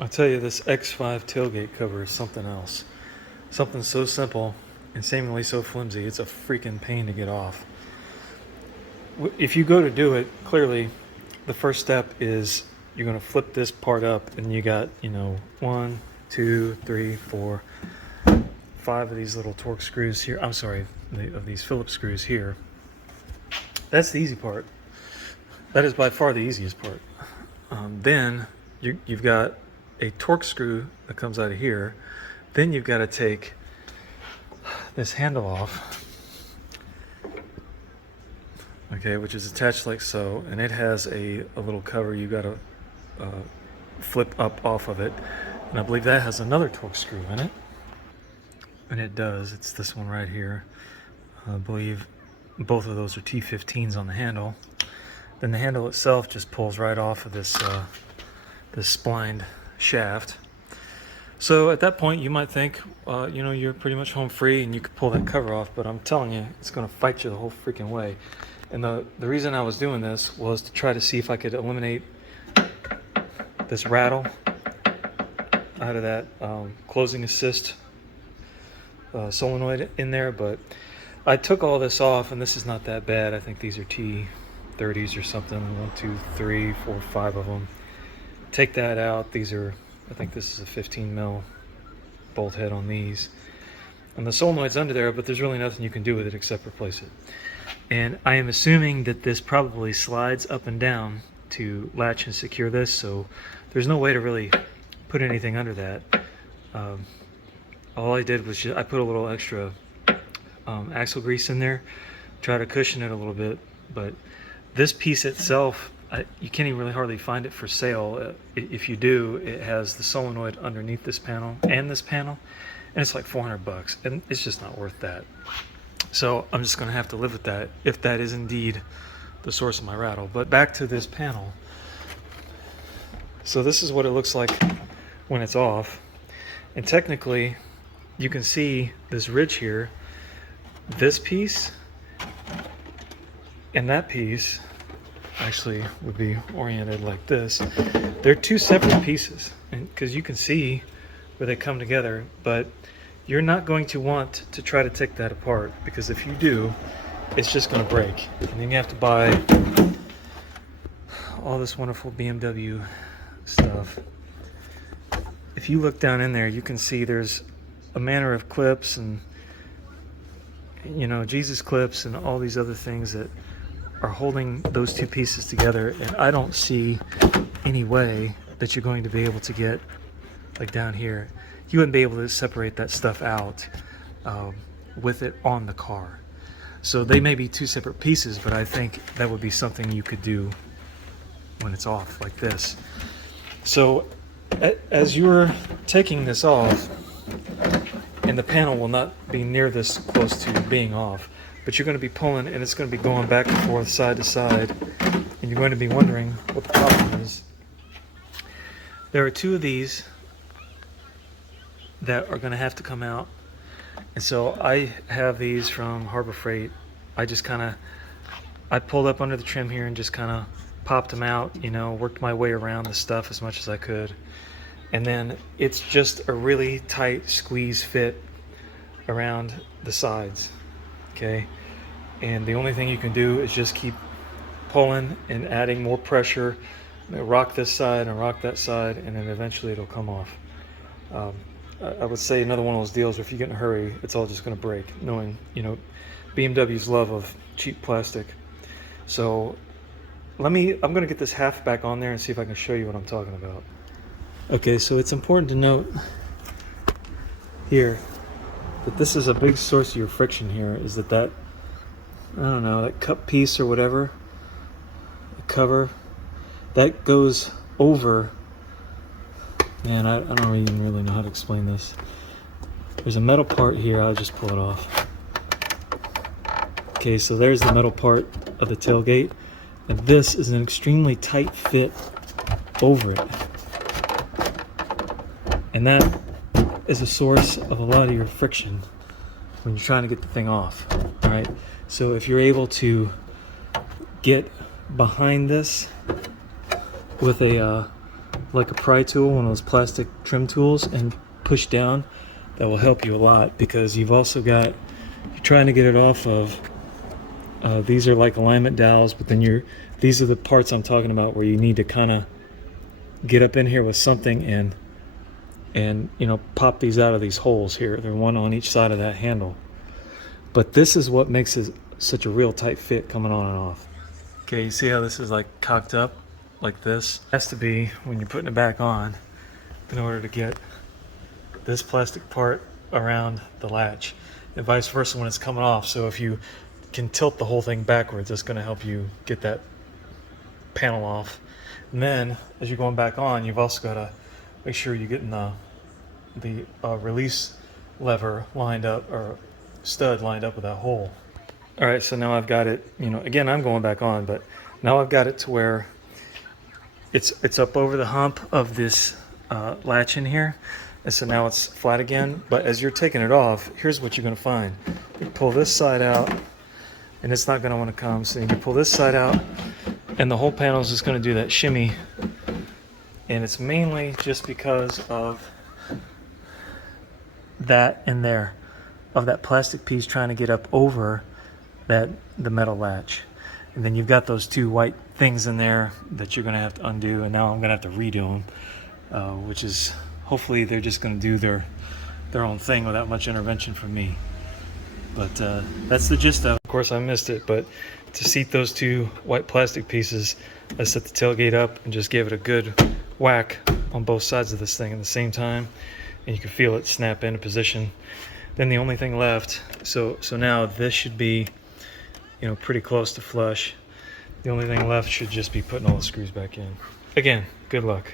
I'll tell you, this X5 tailgate cover is something else. Something so simple and seemingly so flimsy, it's a freaking pain to get off. If you go to do it, clearly the first step is you're going to flip this part up, and you got, one, two, three, four, five of these little Torx screws here. I'm sorry, of these Phillips screws here. That's the easy part. That is by far the easiest part. Then you've got a Torx screw that comes out of here. Then you've got to take this handle off, okay, which is attached like so, and it has a little cover you got to flip up off of it, and I believe that has another Torx screw in it, and it does. It's this one right here. I believe both of those are T15s on the handle. Then the handle itself just pulls right off of this this splined shaft. So at that point you might think, you're pretty much home free and you could pull that cover off, but I'm telling you, it's going to fight you the whole freaking way. And the reason I was doing this was to try to see if I could eliminate this rattle out of that closing assist solenoid in there, but I took all this off, and this is not that bad. I think these are T30s or something. 1, 2, 3, 4, 5 of them. Take that out. These are, I think this is a 15 mil bolt head on these. And the solenoid's under there, but there's really nothing you can do with it except replace it. And I am assuming that this probably slides up and down to latch and secure this, so there's no way to really put anything under that. All I did was I put a little extra axle grease in there, try to cushion it a little bit, but this piece itself, you can't even really hardly find it for sale. If you do, it has the solenoid underneath this panel and this panel, and it's like $400, and it's just not worth that. So I'm just going to have to live with that if that is indeed the source of my rattle. But back to this panel. So this is what it looks like when it's off, and technically you can see this ridge here. This piece and that piece actually would be oriented like this. They're two separate pieces, because you can see where they come together, but you're not going to want to try to take that apart, because if you do, it's just going to break, and then you have to buy all this wonderful BMW stuff. If you look down in there, you can see there's a manner of clips and Jesus clips and all these other things that are holding those two pieces together, and I don't see any way that you're going to be able to get, like down here, you wouldn't be able to separate that stuff out with it on the car. So they may be two separate pieces, but I think that would be something you could do when it's off like this. So as you're taking this off, and the panel will not be near this close to being off, but you're going to be pulling, and it's going to be going back and forth, side to side, and you're going to be wondering what the problem is. There are two of these that are going to have to come out, and so I have these from Harbor Freight. I pulled up under the trim here and just kind of popped them out, worked my way around the stuff as much as I could. And then it's just a really tight squeeze fit around the sides, okay? And the only thing you can do is just keep pulling and adding more pressure, rock this side and rock that side, and then eventually it'll come off. I would say another one of those deals where if you get in a hurry, it's all just gonna break, knowing, BMW's love of cheap plastic. So I'm gonna get this half back on there and see if I can show you what I'm talking about. Okay, so it's important to note here that this is a big source of your friction here, is that I don't know, that cup piece or whatever, the cover, that goes over, man, I don't even really know how to explain this. There's a metal part here, I'll just pull it off. Okay, so there's the metal part of the tailgate, and this is an extremely tight fit over it. And that is a source of a lot of your friction when you're trying to get the thing off, all right? So if you're able to get behind this with a like a pry tool, one of those plastic trim tools, and push down. That will help you a lot, because you've also got, you're trying to get it off of, these are like alignment dowels, but then these are the parts I'm talking about where you need to kind of get up in here with something and you know, pop these out of these holes here. They're one on each side of that handle. But this is what makes it such a real tight fit coming on and off. Okay, you see how this is like cocked up like this? It has to be when you're putting it back on in order to get this plastic part around the latch, and vice versa when it's coming off. So if you can tilt the whole thing backwards, it's going to help you get that panel off. And then as you're going back on, you've also got to make sure you're getting the release lever lined up, or stud lined up with that hole. All right, so now I've got it, you know, again, I'm going back on, but now I've got it to where it's up over the hump of this latch in here. And so now it's flat again. But as you're taking it off, here's what you're going to find. You pull this side out, and it's not going to want to come. So you pull this side out, and the whole panel is just going to do that shimmy. And it's mainly just because of that in there, of that plastic piece trying to get up over the metal latch. And then you've got those two white things in there that you're going to have to undo, and now I'm going to have to redo them, which is, hopefully they're just going to do their own thing without much intervention from me. But that's the gist of it. Of course I missed it, but to seat those two white plastic pieces, I set the tailgate up and just gave it a good whack on both sides of this thing at the same time, and you can feel it snap into position. Then the only thing left, so now this should be, you know, pretty close to flush. The only thing left should just be putting all the screws back in. Again, good luck.